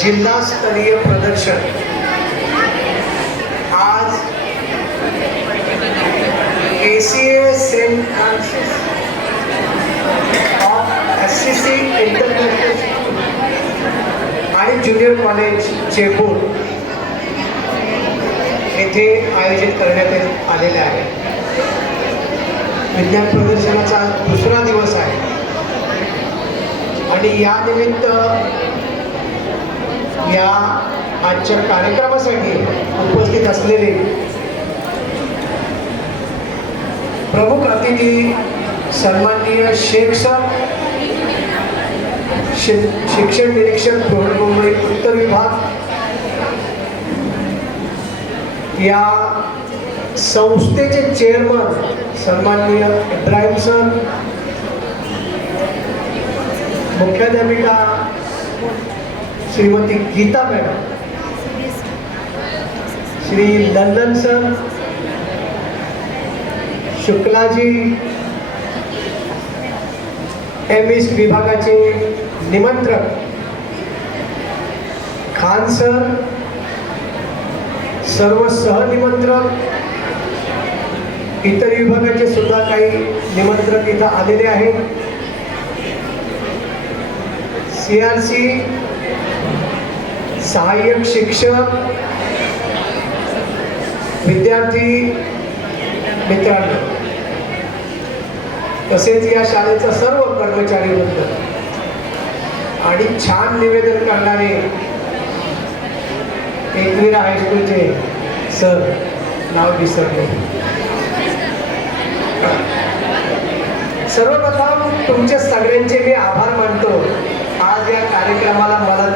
जिल्हास्तरीय प्रदर्शन आज ACA saint Francis of SCC international आणि ज्युनियर कॉलेज चेंबूर येथे आयोजित करण्यात आलेले आहे. विज्ञान प्रदर्शनाचा दुसरा दिवस आहे आणि या निमित्त या आजच्या कार्यक्रमासाठी उपस्थित असलेले प्रमुख अतिथी सन्माननीय शेख साहेब, शिक्षण निरीक्षक बृहन्मुंबई उत्तर विभाग, या संस्थेचे चेअरमन सन्माननीय इब्राहिम सर, मुख्याध्यापिका Shrimati Geeta madam, Shri Lallan sir, Shuklaji, MS विभागाचे निमंत्रक खान सर, सर्व सहनिमंत्रक, इतर विभागाचे सुद्धा काही निमंत्रक इथं आलेले आहेत. CRC सहाय्यक शिक्षक, विद्यार्थी मित्रांनो, तसेच या शाळेचा सर्व कर्मचारी वृंद आणि छान निवेदन करणारे एकविरा हायस्कूलचे सर, नाव विसरले. सर्वप्रथम तुमचे सगळ्यांचे मी आभार मानतो. आज या कार्यक्रमाला मला